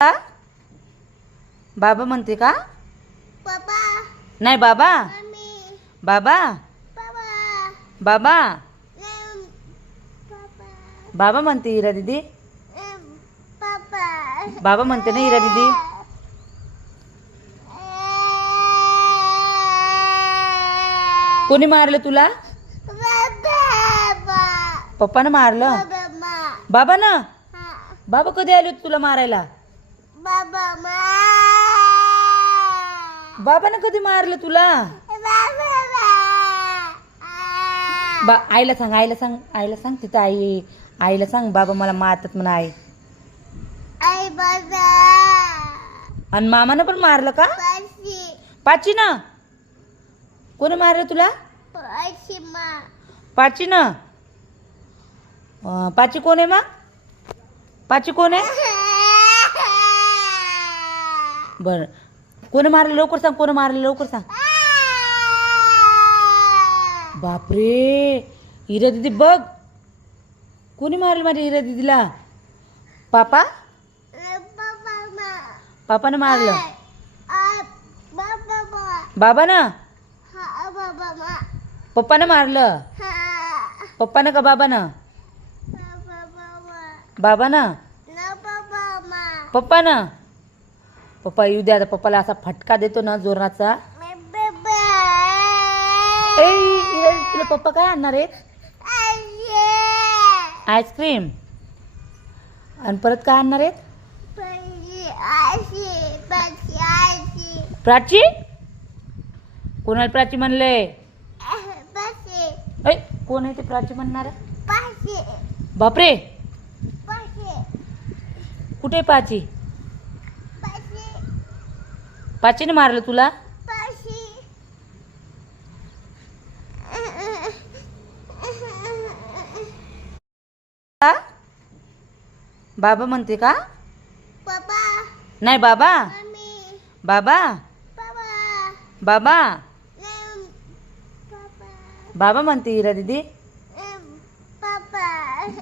आ? बाबा म्हणते का? पापा नाही बाबा. मम्मी बाबा पापा बाबा पापा बाबा म्हणते हिरा दीदी. पापा बाबा म्हणते ना हिरा दीदी. कोणी मारलं तुला? पप्पानं मारलं. बाबा ना. बाबा कधी आले होते तुला मारायला? बाबानं कधी मारलं तुला? आईला सांग, आईला सांग, आईला सांग तिथं आई. आईला सांग बाबा मला मारतात म्हणा आई. आणि मामानं पण मारलं का? पाची ना. कोणी मारलं तुला? पाची ना. पाची कोण आहे मग? पाची कोण आहे? बर, कोणी मारलं लवकर सांग. कोणी मारलं लवकर सांग. बापरे, हिरा दीदी बघ. कोणी मारलं माझ्या हिरा दीदीला? पापा? पापानं मारलं. बाबानं? पप्पानं मारलं. पप्पानं का बाबानं? बाबानं? पप्पानं? पप्पा येऊ द्या आता. पप्पाला असा फटका देतो ना जोराचा. तुला पप्पा काय आणणार आहेत? आईस्क्रीम. आणि परत काय आणणार आहेत? प्राची? कोणाला प्राची म्हणले? कोण आहे ते प्राची म्हणणार? बापरे, कुठे पाची? पाचीने मारलं तुला? बाबा म्हणते का? नाही बाबा. बाबा बाबा बाबा म्हणते हिरा दीदी.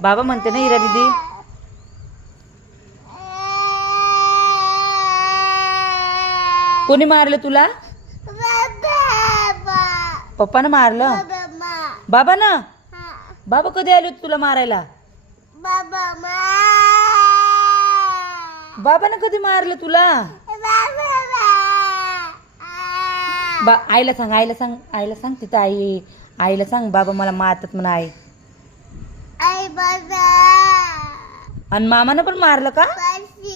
बाबा म्हणते ना हिरा दीदी. कोणी मारलं तुला? पप्पानं मारलं. बाबा ना. बाबा कधी आले होते तुला मारायला? बाबानं कधी मारलं तुला? आईला सांग, आईला सांग, आईला सांग तिथं आई. आईला सांग बाबा मला मारतात म्हणा आई. आणि मामानं पण मारलं का?